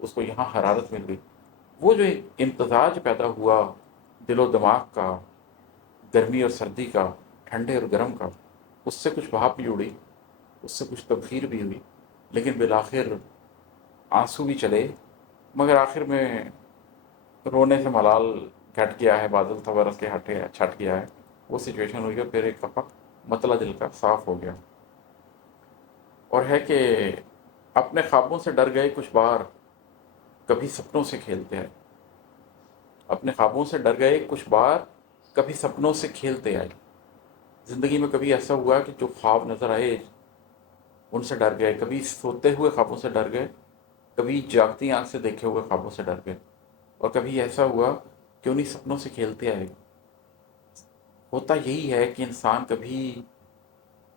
اس کو یہاں حرارت مل گئی، وہ جو امتزاج پیدا ہوا دل و دماغ کا، گرمی اور سردی کا، ٹھنڈے اور گرم کا، اس سے کچھ بھاپ بھی اڑی، اس سے کچھ تبخیر بھی ہوئی، لیکن بالآخر آنسو بھی چلے، مگر آخر میں رونے سے ملال گھٹ گیا ہے، بادل تھا برس کے ہٹے چھٹ گیا ہے، وہ سچویشن ہوئی ہے، پھر ایک دفعہ مطلع دل کا صاف ہو گیا۔ اور ہے کہ اپنے خوابوں سے ڈر گئے کچھ بار، کبھی سپنوں سے کھیلتے آئے، اپنے خوابوں سے ڈر گئے کچھ بار، کبھی سپنوں سے کھیلتے آئے۔ زندگی میں کبھی ایسا ہوا کہ جو خواب نظر آئے ان سے ڈر گئے، کبھی سوتے ہوئے خوابوں سے ڈر گئے، کبھی جاگتی آنکھ سے دیکھے ہوئے خوابوں سے ڈر گئے، اور کبھی ایسا ہوا کہ انہیں سپنوں سے کھیلتے آئے۔ ہوتا یہی ہے کہ انسان کبھی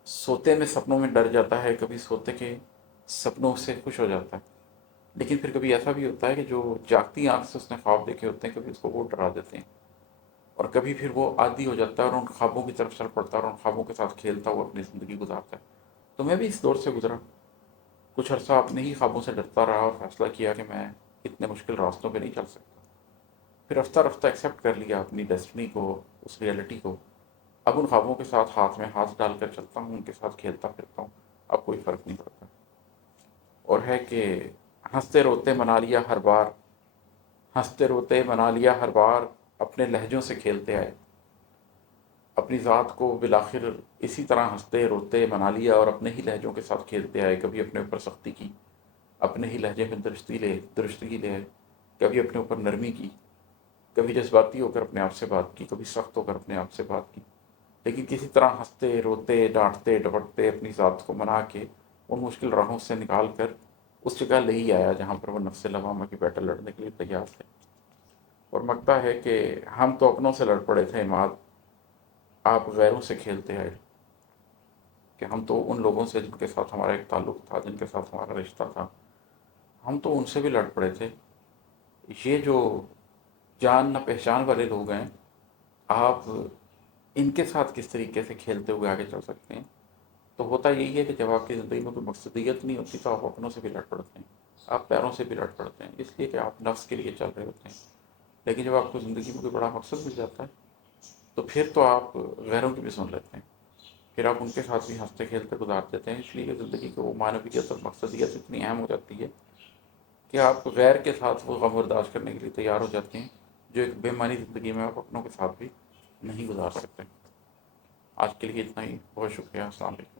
سوتے میں سپنوں میں ڈر جاتا ہے، کبھی سوتے کے سپنوں سے خوش ہو جاتا ہے، لیکن پھر کبھی ایسا بھی ہوتا ہے کہ جو جاگتی آنکھ سے اس نے خواب دیکھے ہوتے ہیں کبھی اس کو وہ ڈرا دیتے ہیں، اور کبھی پھر وہ عادی ہو جاتا ہے اور ان خوابوں کی طرف چل پڑتا ہے اور ان خوابوں کے ساتھ کھیلتا ہوا اپنی زندگی گزارتا ہے۔ تو میں بھی اس دور سے گزرا، کچھ عرصہ اپنے ہی خوابوں سے ڈرتا رہا اور فیصلہ کیا کہ میں اتنے مشکل راستوں پہ نہیں چل سکتا، پھر رفتہ رفتہ ایکسیپٹ کر لیا اپنی ڈیسٹنی کو، اس ریئلٹی کو۔ اب ان خوابوں کے ساتھ ہاتھ میں ہاتھ ڈال کر چلتا ہوں، ان کے ساتھ کھیلتا پھرتا ہوں، اب کوئی فرق نہیں پڑتا۔ اور ہے کہ ہنستے روتے منا لیا ہر بار، ہنستے روتے منا لیا ہر بار، اپنے لہجوں سے کھیلتے آئے، اپنی ذات کو بالآخر اسی طرح ہنستے روتے منا لیا اور اپنے ہی لہجوں کے ساتھ کھیلتے آئے، کبھی اپنے اوپر سختی کی، اپنے ہی لہجے میں درستگی لے آئے، کبھی اپنے اوپر نرمی کی، کبھی جذباتی ہو کر اپنے آپ سے بات کی، کبھی سخت ہو کر اپنے آپ سے بات کی، لیکن کسی طرح ہنستے روتے ڈانٹتے ڈپٹتے اپنی ذات کو منا کے ان مشکل راہوں سے نکال کر اس جگہ لے ہی آیا جہاں پر وہ نفس لوامہ کی بیٹل لڑنے کے لیے تیار تھے۔ اور مگتا ہے کہ ہم تو اپنوں سے لڑ پڑے تھے عماد، آپ غیروں سے کھیلتے آئے، کہ ہم تو ان لوگوں سے جن کے ساتھ ہمارا ایک تعلق تھا، جن کے ساتھ ہمارا رشتہ تھا، ہم تو ان سے بھی لڑ پڑے تھے۔ یہ جو جان نہ پہچان والے لوگ ہیں، آپ ان کے ساتھ کس طریقے سے کھیلتے ہوئے آگے چل سکتے ہیں؟ تو ہوتا یہی ہے کہ جب آپ کی زندگی میں کوئی مقصدیت نہیں ہوتی تو آپ اپنوں سے بھی لڑ پڑتے ہیں، آپ پیروں سے بھی لڑ پڑتے ہیں، اس لیے کہ آپ نفس کے لیے چل رہے ہوتے ہیں۔ لیکن جب آپ کو زندگی میں کوئی بڑا مقصد مل جاتا ہے تو پھر تو آپ غیروں کی بھی سن لیتے ہیں، پھر آپ ان کے ساتھ بھی ہنستے کھیلتے گزار دیتے ہیں، اس لیے کہ زندگی کی وہ معنویت اور مقصدیت اتنی اہم ہو جاتی ہے کہ آپ غیر کے ساتھ وہ غم برداشت کرنے کے لیے تیار ہو جاتے ہیں جو ایک بے معنی زندگی میں آپ اپنوں کے ساتھ بھی نہیں گزار سکتے۔ آج کے لیے اتنا ہی، بہت شکریہ، السلام علیکم۔